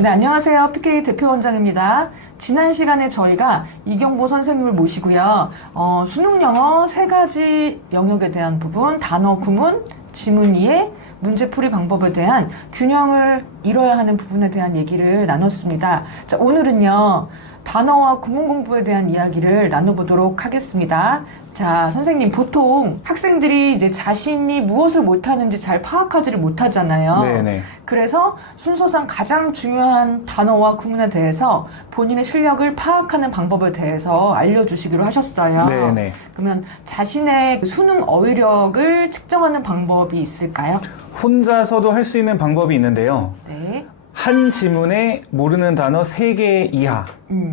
네, 안녕하세요. PK 대표원장입니다. 지난 시간에 저희가 이경보 선생님을 모시고요. 수능 영어 3가지 영역에 대한 부분, 단어 구문, 지문 이해, 문제풀이 방법에 대한 균형을 이뤄야 하는 부분에 대한 얘기를 나눴습니다. 자, 오늘은요. 단어와 구문 공부에 대한 이야기를 나눠보도록 하겠습니다. 자, 선생님, 보통 학생들이 이제 자신이 무엇을 못하는지 잘 파악하지를 못하잖아요. 네네. 그래서 순서상 가장 중요한 단어와 구문에 대해서 본인의 실력을 파악하는 방법에 대해서 알려주시기로 하셨어요. 네네. 그러면 자신의 수능 어휘력을 측정하는 방법이 있을까요? 혼자서도 할 수 있는 방법이 있는데요. 네. 한 지문에 모르는 단어 3개 이하.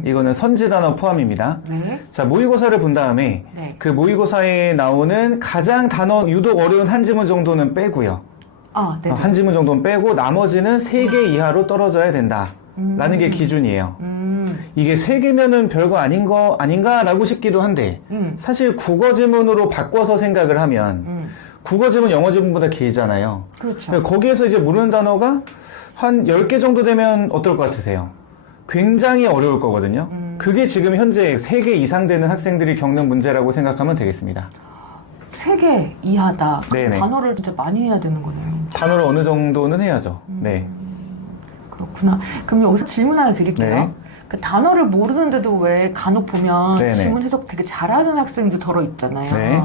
이거는 선지 단어 포함입니다. 네. 자, 모의고사를 본 다음에 네. 그 모의고사에 나오는 가장 단어 유독 어려운 한 지문 정도는 빼고요. 아, 네. 한 지문 정도는 빼고 나머지는 3개 이하로 떨어져야 된다. 라는 게 기준이에요. 이게 3개면은 별거 아닌가라고 싶기도 한데 사실 국어 지문으로 바꿔서 생각을 하면 국어 지문 영어 지문보다 길잖아요. 그렇죠. 거기에서 이제 모르는 단어가 한 10개 정도 되면 어떨 것 같으세요? 굉장히 어려울 거거든요. 그게 지금 현재 3개 이상 되는 학생들이 겪는 문제라고 생각하면 되겠습니다. 3개 이하다. 네네. 단어를 진짜 많이 해야 되는 거네요. 단어를 어느 정도는 해야죠. 네. 그렇구나. 그럼 여기서 질문 하나 드릴게요. 네. 그 단어를 모르는데도 왜 간혹 보면 네네. 지문 해석 되게 잘하는 학생들 덜어 있잖아요. 네.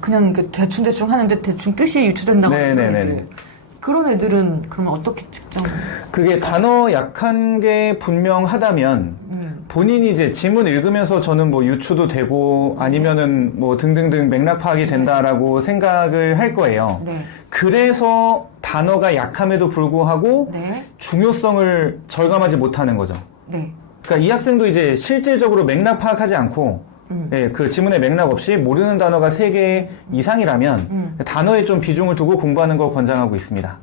그냥 대충 하는데 대충 뜻이 유추된다고 하는 네네네. 애들. 그런 애들은 그러면 어떻게 측정? 그게 단어 약한 게 분명하다면 본인이 이제 지문 읽으면서 저는 뭐 유추도 되고 아니면은 뭐 등등등 맥락 파악이 된다라고 생각을 할 거예요. 네. 그래서 단어가 약함에도 불구하고 네. 중요성을 절감하지 못하는 거죠. 네. 그러니까 이 학생도 이제 실질적으로 맥락 파악하지 않고 예, 그 지문의 맥락 없이 모르는 단어가 3개 이상이라면 단어에 좀 비중을 두고 공부하는 걸 권장하고 있습니다.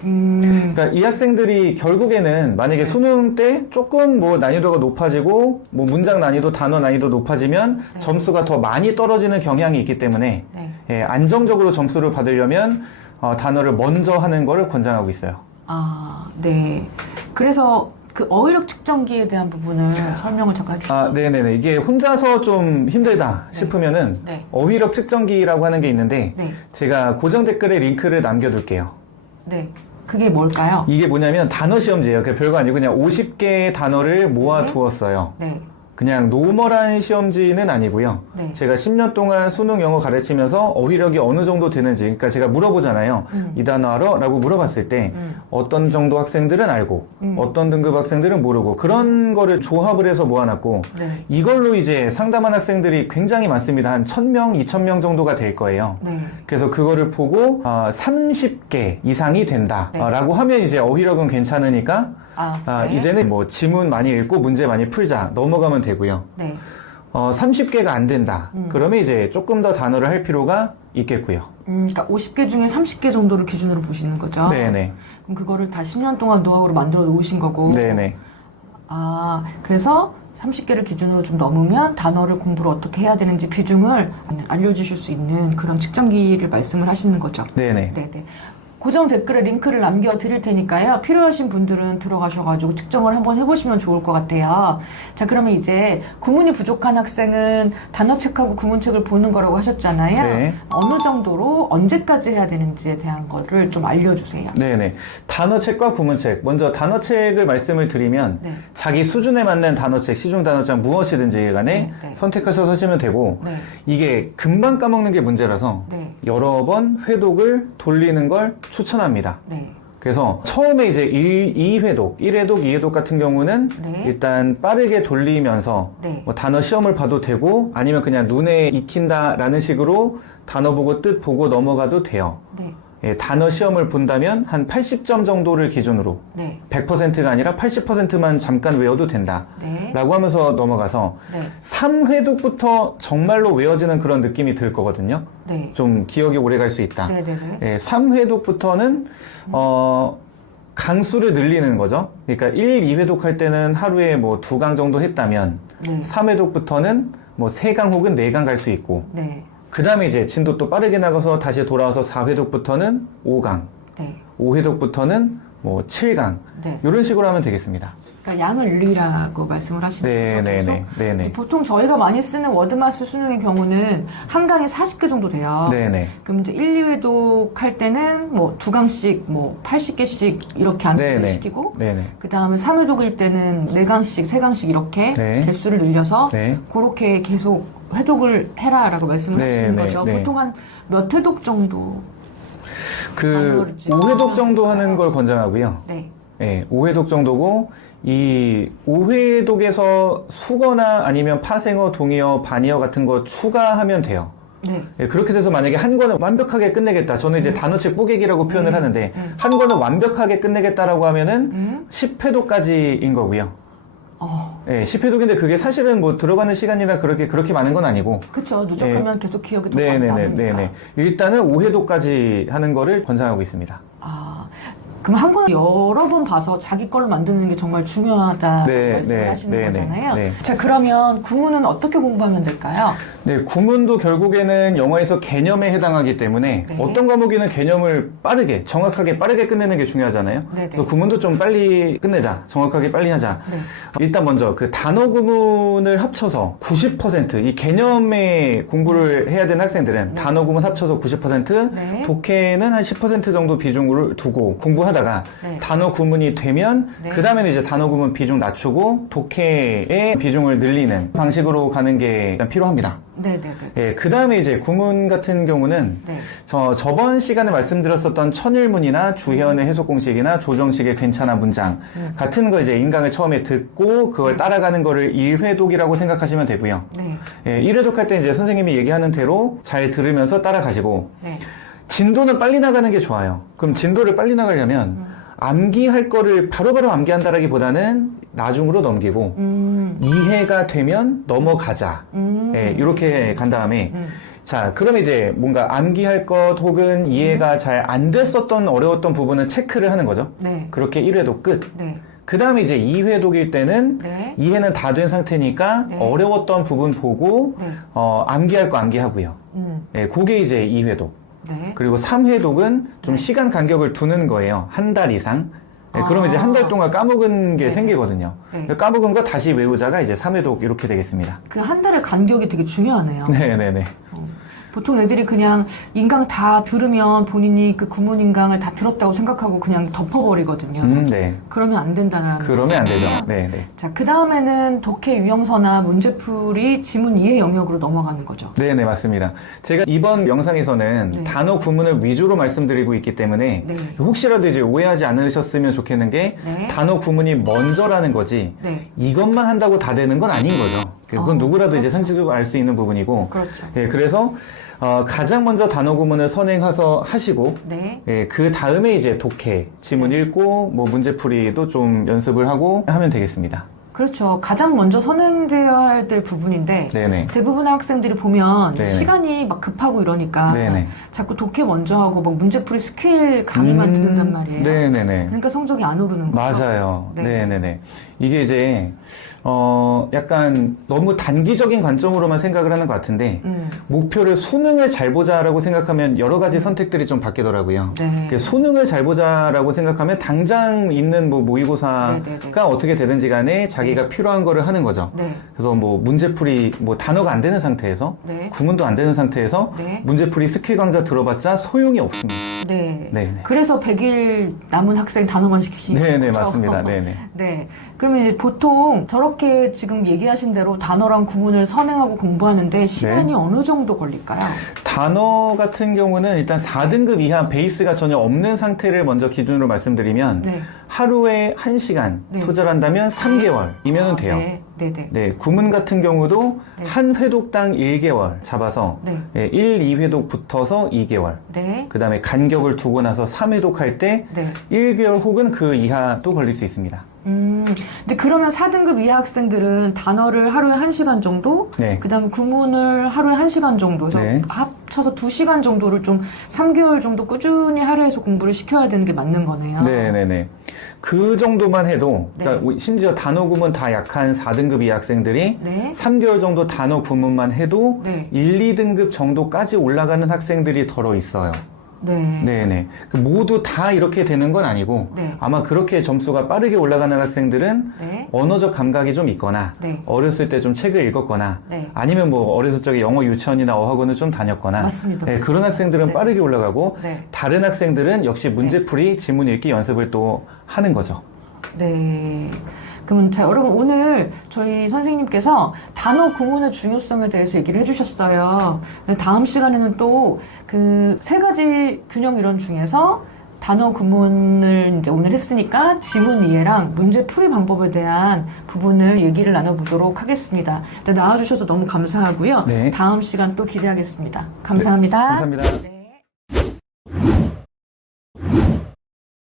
그러니까 이 학생들이 결국에는 만약에 수능 때 조금 뭐 난이도가 높아지고 뭐 문장 난이도, 단어 난이도 높아지면 점수가 더 많이 떨어지는 경향이 있기 때문에 예, 안정적으로 점수를 받으려면 단어를 먼저 하는 걸 권장하고 있어요. 아, 네. 그래서 그 어휘력 측정기에 대한 부분을 설명을 잠깐 해주세요. 아, 네네네. 이게 혼자서 좀 힘들다 싶으면은 네. 어휘력 측정기라고 하는 게 있는데 네. 제가 고정 댓글에 링크를 남겨둘게요. 네. 그게 뭘까요? 이게 뭐냐면 단어 시험지예요. 별거 아니고 그냥 50개의 단어를 모아두었어요. 네. 그냥 노멀한 시험지는 아니고요. 네. 제가 10년 동안 수능 영어 가르치면서 어휘력이 어느 정도 되는지, 그러니까 제가 물어보잖아요. 이 단어 알아? 라고 물어봤을 때 어떤 정도 학생들은 알고 어떤 등급 학생들은 모르고 그런 거를 조합을 해서 모아놨고 네. 이걸로 이제 상담한 학생들이 굉장히 많습니다. 한 1000명, 2000명 정도가 될 거예요. 네. 그래서 그거를 보고 30개 이상이 된다 라고 하면 이제 어휘력은 괜찮으니까 네. 이제는 뭐 지문 많이 읽고 문제 많이 풀자 넘어가면 되고요. 네. 30개가 안 된다. 그러면 이제 조금 더 단어를 할 필요가 있겠고요. 그러니까 50개 중에 30개 정도를 기준으로 보시는 거죠? 네네. 그럼 그거를 다 10년 동안 노하우로 만들어 놓으신 거고. 네네. 아, 그래서 30개를 기준으로 좀 넘으면 단어를 공부를 어떻게 해야 되는지 비중을 알려주실 수 있는 그런 측정기를 말씀을 하시는 거죠? 네네. 네네. 고정 댓글에 링크를 남겨드릴 테니까요. 필요하신 분들은 들어가셔가지고 측정을 한번 해보시면 좋을 것 같아요. 자, 그러면 이제 구문이 부족한 학생은 단어책하고 구문책을 보는 거라고 하셨잖아요. 네. 어느 정도로 언제까지 해야 되는지에 대한 거를 좀 알려주세요. 네네. 단어책과 구문책. 먼저 단어책을 말씀을 드리면 네. 자기 수준에 맞는 단어책, 시중 단어장 무엇이든지 간에 네. 선택하셔서 하시면 되고 네. 이게 금방 까먹는 게 문제라서 네. 여러 번 회독을 돌리는 걸 추천합니다. 네. 그래서 처음에 이제 2회독, 1회독, 2회독 같은 경우는 네. 일단 빠르게 돌리면서 네. 뭐 단어 시험을 봐도 되고 아니면 그냥 눈에 익힌다라는 식으로 단어 보고 뜻 보고 넘어가도 돼요. 네. 예, 단어 시험을 본다면 한 80점 정도를 기준으로 네. 100%가 아니라 80%만 잠깐 외워도 된다 네. 라고 하면서 넘어가서 네. 3회독부터 정말로 외워지는 그런 느낌이 들 거거든요. 네. 좀 기억이 오래 갈 수 있다. 네네네. 예, 3회독부터는 강수를 늘리는 거죠. 그러니까 1, 2회독 할 때는 하루에 뭐 2강 정도 했다면 네. 3회독부터는 뭐 3강 혹은 4강 갈 수 있고 네. 그 다음에 이제 진도 또 빠르게 나가서 다시 돌아와서 4회독부터는 5강 네. 5회독부터는 뭐 7강 네. 이런 식으로 하면 되겠습니다. 그러니까 양을 늘리라고 말씀을 하시는 거죠. 계속? 네네. 보통 저희가 많이 쓰는 워드마스 수능의 경우는 한 강에 40개 정도 돼요. 네네. 그럼 이제 1, 2회독 할 때는 뭐 2강씩 뭐 80개씩 이렇게 안내를 시키고 네네. 그 다음에 3회독일 때는 4강씩, 3강씩 이렇게 네. 개수를 늘려서 네. 그렇게 계속 회독을 해라라고 말씀을 하시는 거죠. 보통 한 몇 회독 정도? 그 5회독 정도 하는 걸 권장하고요. 네. 네, 5회독 정도고 이 5회독에서 수거나 아니면 파생어, 동의어, 반의어 같은 거 추가하면 돼요. 네. 예, 그렇게 돼서 만약에 한 권을 완벽하게 끝내겠다. 저는 이제 단어책 뽀개기라고 표현을 하는데 한 권을 완벽하게 끝내겠다라고 하면은 10회독까지인 거고요. 예, 10회독인데 그게 사실은 뭐 들어가는 시간이나 그렇게 많은 건 아니고. 그쵸. 누적하면 계속 기억이 더 많이 남으니까. 네네. 일단은 5회독까지 하는 거를 권장하고 있습니다. 그럼 한 권을 여러 번 봐서 자기 걸로 만드는 게 정말 중요하다고 말씀을 하시는 거잖아요. 네. 자, 그러면 구문은 어떻게 공부하면 될까요? 네, 구문도 결국에는 영어에서 개념에 해당하기 때문에 네. 어떤 과목에는 개념을 정확하게 빠르게 끝내는 게 중요하잖아요. 네네. 그래서 구문도 좀 빨리 끝내자, 정확하게 빨리 하자. 네. 일단 먼저 그 단어 구문을 합쳐서 90%, 이 개념에 공부를 해야 되는 학생들은 단어 구문 합쳐서 90%, 네. 독해는 한 10% 정도 비중을 두고 공부하다가 네. 단어 구문이 되면 네. 그 다음에는 이제 단어 구문 비중 낮추고 독해의 비중을 늘리는 방식으로 가는 게 일단 필요합니다. 네네네. 예, 그 다음에 이제 구문 같은 경우는 네. 저번 시간에 말씀드렸었던 천일문이나 주혜원의 해석 공식이나 조정식의 괜찮은 문장 같은 거 이제 인강을 처음에 듣고 그걸 따라가는 거를 1회독이라고 생각하시면 되고요. 네. 예, 1회독 할 때 이제 선생님이 얘기하는 대로 잘 들으면서 따라가시고 네. 진도는 빨리 나가는 게 좋아요. 그럼 진도를 빨리 나가려면 암기할 거를 바로바로 암기한다라기보다는 나중으로 넘기고 이해가 되면 넘어가자. 예, 이렇게 간 다음에 자, 그럼 이제 뭔가 암기할 것 혹은 이해가 잘 안 됐었던 어려웠던 부분은 체크를 하는 거죠. 네. 그렇게 1회독 끝. 네. 그 다음에 이제 2회독일 때는 네. 이해는 다 된 상태니까 네. 어려웠던 부분 보고 네. 암기할 거 암기하고요. 예, 그게 이제 2회독. 네. 그리고 3회독은 좀 시간 간격을 두는 거예요. 한 달 이상. 네, 그러면 이제 한 달 동안 까먹은 게 생기거든요. 네. 까먹은 거 다시 외우자가 이제 3회독 이렇게 되겠습니다. 그 한 달의 간격이 되게 중요하네요. 네네네. 보통 애들이 그냥 인강 다 들으면 본인이 그 구문 인강을 다 들었다고 생각하고 그냥 덮어버리거든요. 네. 그러면 안 된다는. 그러면 안 되죠. 네네. 자, 그 다음에는 독해 유형서나 문제풀이 지문 이해 영역으로 넘어가는 거죠. 네네, 맞습니다. 제가 이번 영상에서는 네. 단어 구문을 위주로 말씀드리고 있기 때문에 네. 혹시라도 이제 오해하지 않으셨으면 좋겠는 게 네. 단어 구문이 먼저라는 거지 네. 이것만 한다고 다 되는 건 아닌 거죠. 그건 누구라도 이제 상식적으로 알 수 있는 부분이고. 그렇죠. 예, 그래서 가장 먼저 단어 구문을 선행해서 하시고, 네. 예, 그 다음에 이제 독해, 지문 읽고, 뭐 문제풀이도 좀 연습을 하고 하면 되겠습니다. 그렇죠. 가장 먼저 선행되어야 될 부분인데 네네. 대부분의 학생들이 보면 네네. 시간이 막 급하고 이러니까 네네. 자꾸 독해 먼저 하고 막 문제풀이 스킬 강의만 듣는단 말이에요. 네네네. 그러니까 성적이 안 오르는 거죠. 맞아요. 네. 네네네. 이게 이제 약간 너무 단기적인 관점으로만 생각을 하는 것 같은데 목표를 수능을 잘 보자라고 생각하면 여러 가지 선택들이 좀 바뀌더라고요. 네. 그 수능을 잘 보자라고 생각하면 당장 있는 뭐 모의고사가 네네네. 어떻게 되든지 간에 자기가 필요한 거를 하는 거죠. 네. 그래서 뭐 문제풀이 뭐 단어가 안 되는 상태에서 네. 구문도 안 되는 상태에서 네. 문제풀이 스킬 강좌 들어봤자 소용이 없습니다. 네. 네네. 그래서 100일 남은 학생 단어만 시키시는 네네, 거죠. 맞습니다. 네네. 네. 그러면 이제 보통 저렇게 지금 얘기하신 대로 단어랑 구문을 선행하고 공부하는데 시간이 네. 어느 정도 걸릴까요? 단어 같은 경우는 일단 4등급 이하 베이스가 전혀 없는 상태를 먼저 기준으로 말씀드리면 네. 하루에 1시간 네. 투자를 한다면 3개월이면 돼요. 네. 네네. 네, 구문 같은 경우도 네. 한 회독당 1개월 잡아서 네. 1, 2회독 붙어서 2개월. 네. 그 다음에 간격을 두고 나서 3회독 할 때 네. 1개월 혹은 그 이하도 걸릴 수 있습니다. 근데 그러면 4등급 이하 학생들은 단어를 하루에 1시간 정도, 네. 그 다음에 구문을 하루에 1시간 정도, 해서 네. 합쳐서 2시간 정도를 좀 3개월 정도 꾸준히 하루에서 공부를 시켜야 되는 게 맞는 거네요. 네네네. 그 정도만 해도, 네. 그러니까 심지어 단어 구문 다 약한 4등급 이하 학생들이 네. 3개월 정도 단어 구문만 해도 네. 1, 2등급 정도까지 올라가는 학생들이 덜어 있어요. 네. 네네. 모두 다 이렇게 되는 건 아니고 네. 아마 그렇게 점수가 빠르게 올라가는 학생들은 네. 언어적 감각이 좀 있거나 네. 어렸을 때 좀 책을 읽었거나 네. 아니면 뭐 어렸을 적에 영어 유치원이나 어학원을 좀 다녔거나 맞습니다. 네, 맞습니다. 그런 학생들은 네. 빠르게 올라가고 네. 다른 학생들은 역시 문제풀이, 지문 읽기 연습을 또 하는 거죠. 네. 그럼 자, 여러분 오늘 저희 선생님께서 단어 구문의 중요성에 대해서 얘기를 해주셨어요. 다음 시간에는 또 그 세 가지 균형 이론 중에서 단어 구문을 이제 오늘 했으니까 지문 이해랑 문제 풀이 방법에 대한 부분을 얘기를 나눠보도록 하겠습니다. 일단 나와주셔서 너무 감사하고요. 네. 다음 시간 또 기대하겠습니다. 감사합니다. 감사합니다. 네.